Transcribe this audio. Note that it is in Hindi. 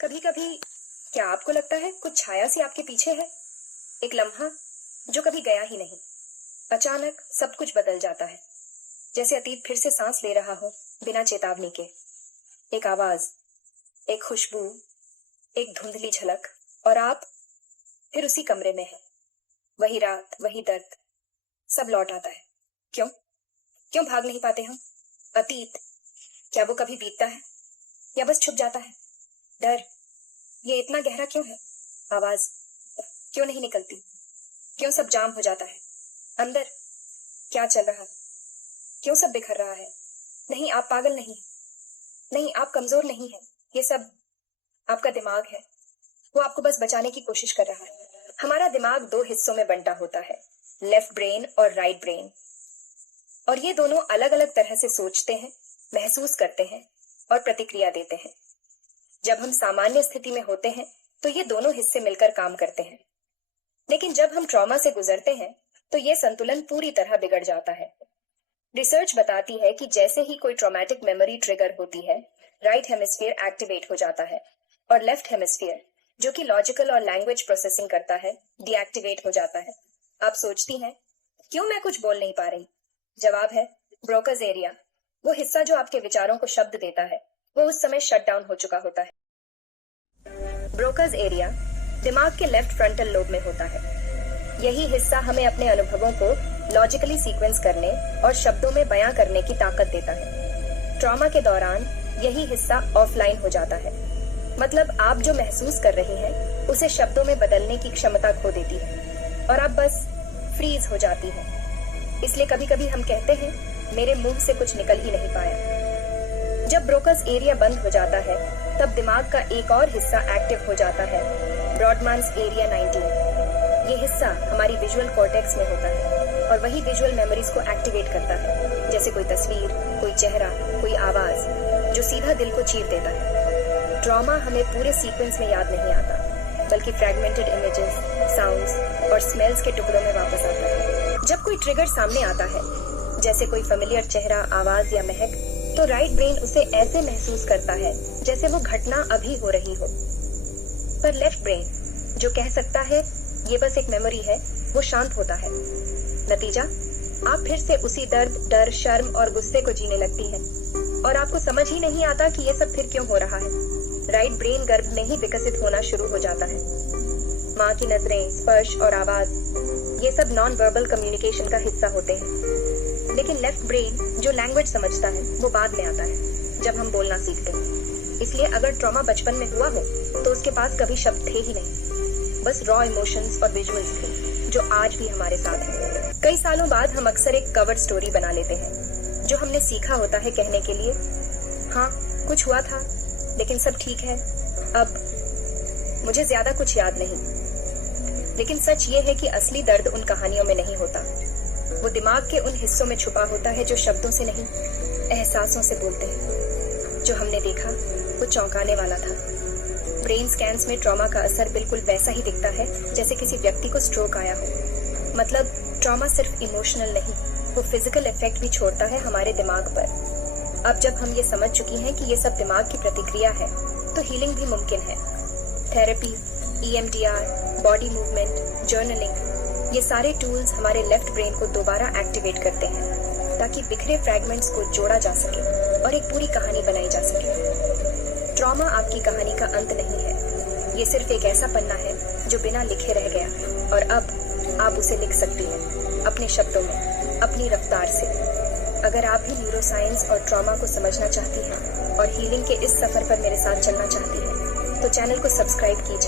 कभी कभी क्या आपको लगता है कुछ छाया सी आपके पीछे है? एक लम्हा जो कभी गया ही नहीं। अचानक सब कुछ बदल जाता है, जैसे अतीत फिर से सांस ले रहा हो बिना चेतावनी के। एक आवाज, एक खुशबू, एक धुंधली झलक, और आप फिर उसी कमरे में हैं। वही रात, वही दर्द, सब लौट आता है। क्यों? क्यों भाग नहीं पाते हम? अतीत, क्या वो कभी बीतता है या बस छुप जाता है? डर, ये इतना गहरा क्यों है? आवाज क्यों नहीं निकलती? क्यों सब जाम हो जाता है? अंदर क्या चल रहा है? क्यों सब बिखर रहा है? नहीं, आप पागल नहीं, नहीं आप कमजोर नहीं है। ये सब आपका दिमाग है। वो आपको बस बचाने की कोशिश कर रहा है। हमारा दिमाग दो हिस्सों में बंटा होता है, लेफ्ट ब्रेन और राइट ब्रेन। और ये दोनों अलग अलग तरह से सोचते हैं, महसूस करते हैं और प्रतिक्रिया देते हैं। जब हम सामान्य स्थिति में होते हैं तो ये दोनों हिस्से मिलकर काम करते हैं, लेकिन जब हम ट्रॉमा से गुजरते हैं तो ये संतुलन पूरी तरह बिगड़ जाता है। रिसर्च बताती है कि जैसे ही कोई ट्रॉमेटिक मेमोरी ट्रिगर होती है, राइट हेमिस्फीयर एक्टिवेट हो जाता है और लेफ्ट हेमिस्फीयर, जो कि लॉजिकल और लैंग्वेज प्रोसेसिंग करता है, डीएक्टिवेट हो जाता है। आप सोचती हैं, क्यों मैं कुछ बोल नहीं पा रही? जवाब है ब्रोकस एरिया। वो हिस्सा जो आपके विचारों को शब्द देता है, वो उस समय शट डाउन हो चुका होता है। ब्रोकस एरिया दिमाग के लेफ्ट फ्रंटल लोब में होता है। यही हिस्सा हमें अपने अनुभवों को लॉजिकली सीक्वेंस करने और शब्दों में बयां करने की ताकत देता है। ट्रॉमा के दौरान यही हिस्सा ऑफलाइन हो जाता है, मतलब आप जो महसूस कर रही हैं उसे शब्दों में बदलने की क्षमता खो देती है और आप बस फ्रीज हो जाती हैं। इसलिए कभी कभी हम कहते हैं, मेरे मुंह से कुछ निकल ही नहीं पाया। जब ब्रोकस एरिया बंद हो जाता है तब दिमाग का एक और हिस्सा एक्टिव हो जाता है, ब्रॉडमैन्स एरिया 19। ये हिस्सा हमारी विजुअल कॉर्टेक्स में होता है और वही विजुअल मेमोरीज को एक्टिवेट करता है, जैसे कोई तस्वीर, कोई चेहरा, कोई आवाज, जो सीधा दिल को चीर देता है। ट्रॉमा हमें पूरे सीक्वेंस में याद नहीं आता, बल्कि फ्रैगमेंटेड इमेजेस, साउंड्स और स्मेल्स के टुकड़ों में वापस आता है। जब कोई ट्रिगर सामने आता है, जैसे कोई फेमिलियर चेहरा, आवाज या महक, तो राइट ब्रेन उसे ऐसे महसूस करता है जैसे वो घटना अभी हो रही हो। पर लेफ्ट ब्रेन, जो कह सकता है ये बस एक मेमोरी है, वो शांत होता है। नतीजा, आप फिर से उसी दर्द, डर, शर्म और गुस्से को जीने लगती हैं और आपको समझ ही नहीं आता कि ये सब फिर क्यों हो रहा है। राइट ब्रेन गर्भ में ही विकसित होना शुरू हो जाता है। माँ की नजरें, स्पर्श और आवाज, ये सब नॉन वर्बल कम्युनिकेशन का हिस्सा होते हैं। लेकिन लेफ्ट ब्रेन, जो लैंग्वेज समझता है, वो बाद में आता है, जब हम बोलना सीखते हैं। इसलिए अगर ट्रॉमा बचपन में हुआ हो तो उसके पास कभी शब्द थे ही नहीं, बस रॉ इमोशंस और विजुअल्स थे, जो आज भी हमारे साथ हैं। कई सालों बाद हम अक्सर एक कवर स्टोरी बना लेते हैं, जो हमने सीखा होता है कहने के लिए, हाँ कुछ हुआ था लेकिन सब ठीक है, अब मुझे ज्यादा कुछ याद नहीं। लेकिन सच ये है कि असली दर्द उन कहानियों में नहीं होता। वो दिमाग के उन हिस्सों में छुपा होता है जो शब्दों से नहीं, एहसासों से बोलते हैं। जो हमने देखा वो चौंकाने वाला था। ब्रेन स्कैन्स में ट्रॉमा का असर बिल्कुल वैसा ही दिखता है जैसे किसी व्यक्ति को स्ट्रोक आया हो। मतलब ट्रॉमा सिर्फ इमोशनल नहीं, वो फिजिकल इफेक्ट भी छोड़ता है हमारे दिमाग पर। अब जब हम ये समझ चुकी हैं कि ये सब दिमाग की प्रतिक्रिया है, तो हीलिंग भी मुमकिन है। Therapy, EMDR, body movement, journaling, ये सारे टूल्स हमारे लेफ्ट ब्रेन को दोबारा एक्टिवेट करते हैं, ताकि बिखरे फ्रैगमेंट्स को जोड़ा जा सके और एक पूरी कहानी बनाई जा सके। ट्रॉमा आपकी कहानी का अंत नहीं है, ये सिर्फ एक ऐसा पन्ना है जो बिना लिखे रह गया, और अब आप उसे लिख सकती हैं, अपने शब्दों में, अपनी रफ्तार से। अगर आप भी न्यूरोसाइंस और ट्रॉमा को समझना चाहती हैं और हीलिंग के इस सफर पर मेरे साथ चलना चाहती हैं, तो चैनल को सब्सक्राइब कीजिए।